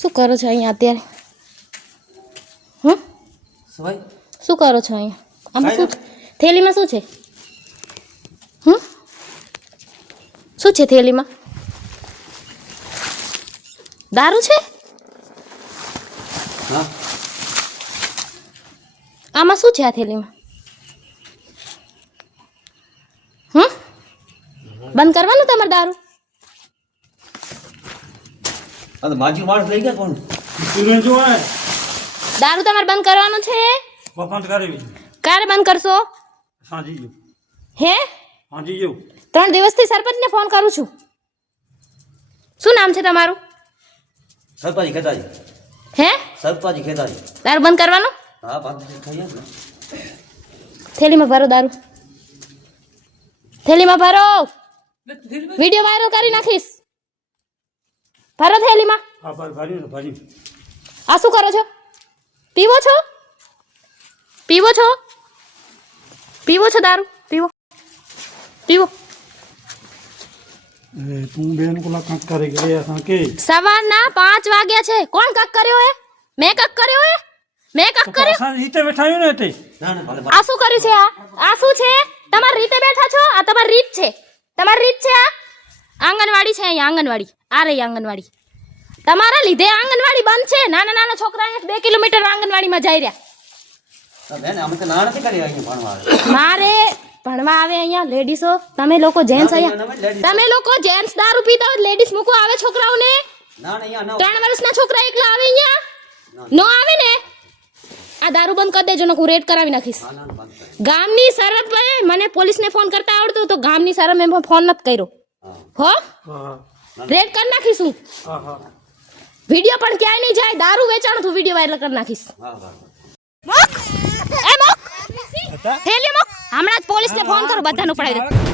શું કરો છો અહીંયા અત્યારે? હમ શું કરો છો અહીંયા? આમાં શું થેલીમાં શું છે? શું છે થેલીમાં? દારૂ છે? હા. આમાં શું છે આ થેલીમાં? બંધ કરવાનું તમારે દારૂ? આ તો માજી માણસ લઈ ગયા કોણ? તું જો હે દારૂ તમારે બંધ કરવાનું છે? બંધ કરવી. ક્યારે બંધ કરશો? સાંજી જો. હે? સાંજી જો. 3 દિવસથી સરપંચને ફોન કરું છું. શું નામ છે તમારું? સરપાજી ખેતાજી. હે? સરપાજી ખેતાજી. દારૂ બંધ કરવાનું? હા બંધ થઈ ગયા ને. થેલીમાં ભરો દારૂ. થેલીમાં ભરો. વિડિયો વાયરલ કરી નાખીશ. ભરો થેલીમાં. હા ભાઈ. આ શું કરો છો? પીવો છો? પીવો છો? પીવો છો દારૂ? પીવો. પીવો. તું બેન કોલા કાંક કરી ગયા હતા કે સવારના 5 વાગ્યા છે. કોણ કક કર્યો હે? મેં કક કર્યો હે? મેં કક કર્યો? સાંજ રીતે બેઠાયો ને તે ના ના ભલે આ શું કર્યું છે? આ શું છે? તમારી રીતે બેઠા છો? આ તમારી રીત છે. તમારી રીત છે આ? આંગણવાડી છે અહીંયા આંગણવાડી. આ રહી આંગણવાડી. તમારા લીધે આંગણવાડી બંધ છે. નાના નાના છોકરા અહીંયા 2 કિલોમીટર આંગણવાડીમાં જઈ રહ્યા. બેન અમે તો ના નથી કરી અહીંયા ભણવા આવે. મારે ભણવા આવે અહીંયા લેડીસો. તમે લોકો જેન્ટ્સ અહીંયા તમે લોકો જેન્ટ્સ દારૂ પીતા હોય લેડીસ મૂકો આવે છોકરાઓને. ના ના અહીંયા 3 વર્ષના છોકરા એકલા આવે અહીંયા? નો આવે ને? આ દારૂ બંધ કરી દેજો ને હું રેડ કરાવી નાખીશ. ના ના બંધ કરી. ગામની સરપંચ મને પોલીસને ફોન કરતા આવડતું તો ગામની સરપંચ મેં ફોન નથી કર્યો. હો હા રેડ કરી નાખીશું. હા વિડિયો પણ ક્યાંય નહીં જાય. દારૂ વેચાણ તું વિડિયો વાયરલ કરી નાખીશ. હા હા. મોક એ મોક થેલી મોક. હમણાં જ પોલીસને ફોન કરો બધાનું પડાવી દે.